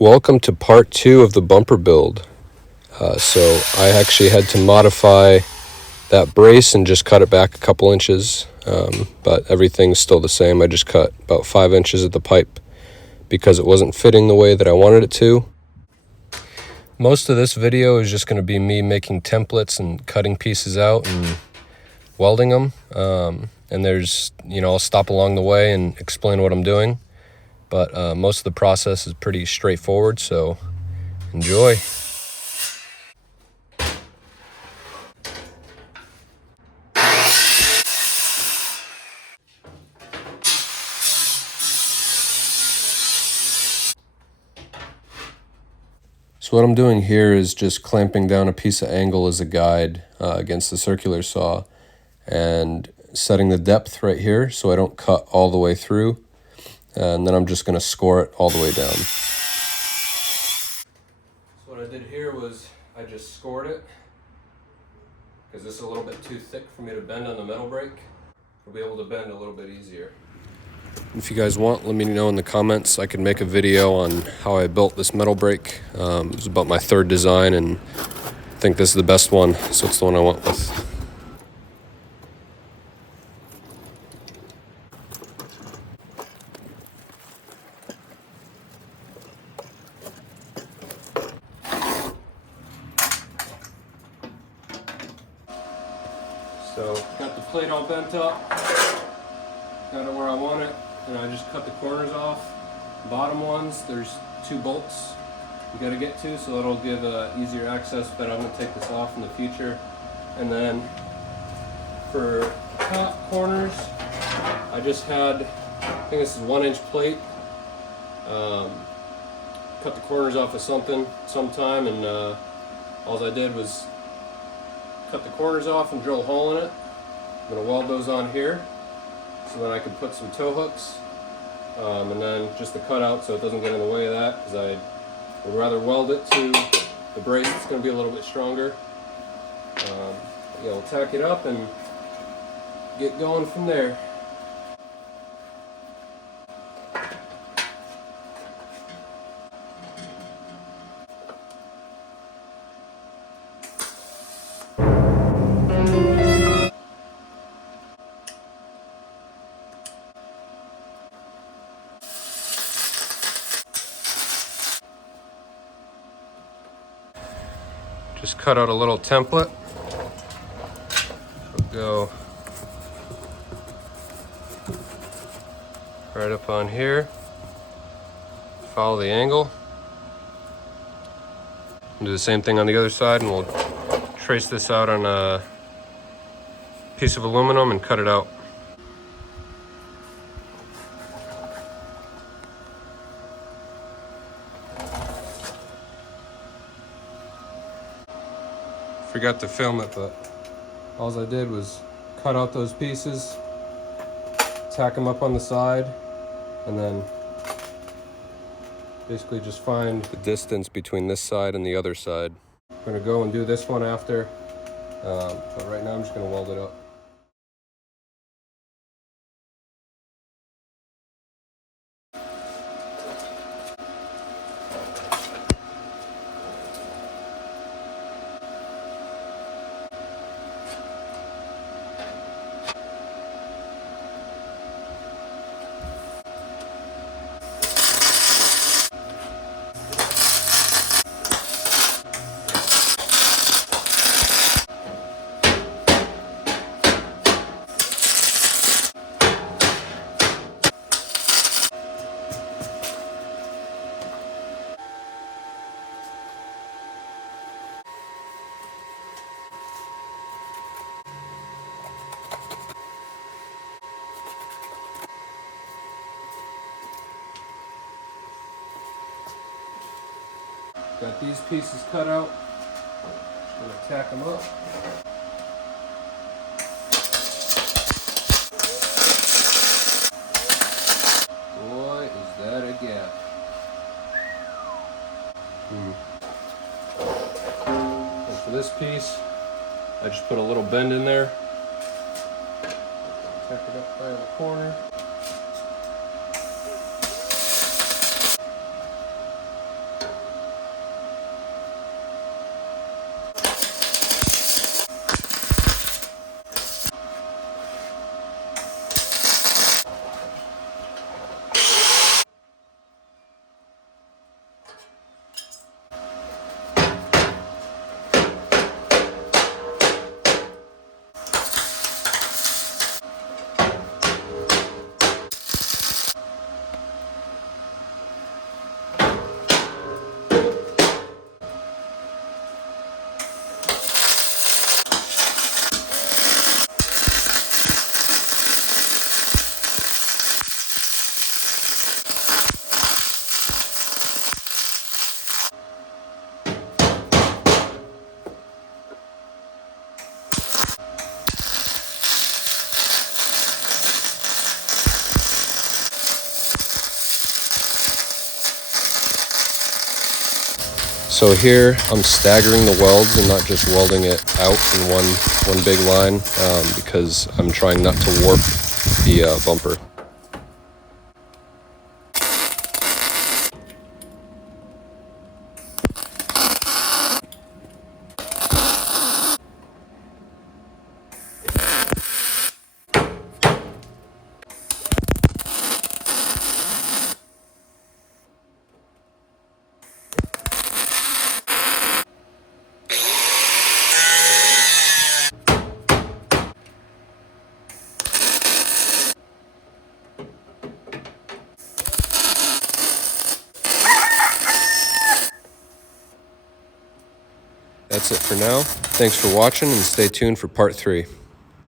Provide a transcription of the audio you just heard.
Welcome to part 2 of the bumper build. So I actually had to modify that brace and just cut it back a couple inches, but everything's still the same. I just cut about 5 inches of the pipe because it wasn't fitting the way that I wanted it to. Most of this video is just going to be me making templates and cutting pieces out and welding them. And there's, I'll stop along the way and explain what I'm doing. But most of the process is pretty straightforward, so enjoy. So what I'm doing here is just clamping down a piece of angle as a guide against the circular saw and setting the depth right here so I don't cut all the way through. And then I'm just going to score it all the way down. So what I did here was I just scored it because this is a little bit too thick for me to bend on the metal brake. I'll be able to bend a little bit easier. If you guys want, let me know in the comments. I could make a video on how I built this metal brake. It was about my third design, and I think this is the best one, so it's the one I went with. So, got the plate all bent up, got it where I want it, and I just cut the corners off. Bottom ones, there's 2 bolts you got to get to, so that'll give easier access, but I'm going to take this off in the future. And then for top corners, I just had, I think this is 1-inch plate. Cut the corners off of sometime, and all I did was cut the corners off and drill a hole in it. I'm going to weld those on here so then I can put some tow hooks and then just the cutout so it doesn't get in the way of that, because I would rather weld it to the brace. It's going to be a little bit stronger. Yeah, we'll tack it up and get going from there. Just cut out a little template. We'll go right up on here. Follow the angle. And do the same thing on the other side, and we'll trace this out on a piece of aluminum and cut it out. Forgot to film it, but all I did was cut out those pieces, tack them up on the side, and then basically just find the distance between this side and the other side. I'm going to go and do this one after, but right now I'm just going to weld it up. Got these pieces cut out. Just gonna tack them up. Boy, is that a gap. And for this piece, I just put a little bend in there. Tack it up by the corner. So here I'm staggering the welds and not just welding it out in one big line because I'm trying not to warp the bumper. That's it for now. Thanks for watching and stay tuned for part 3.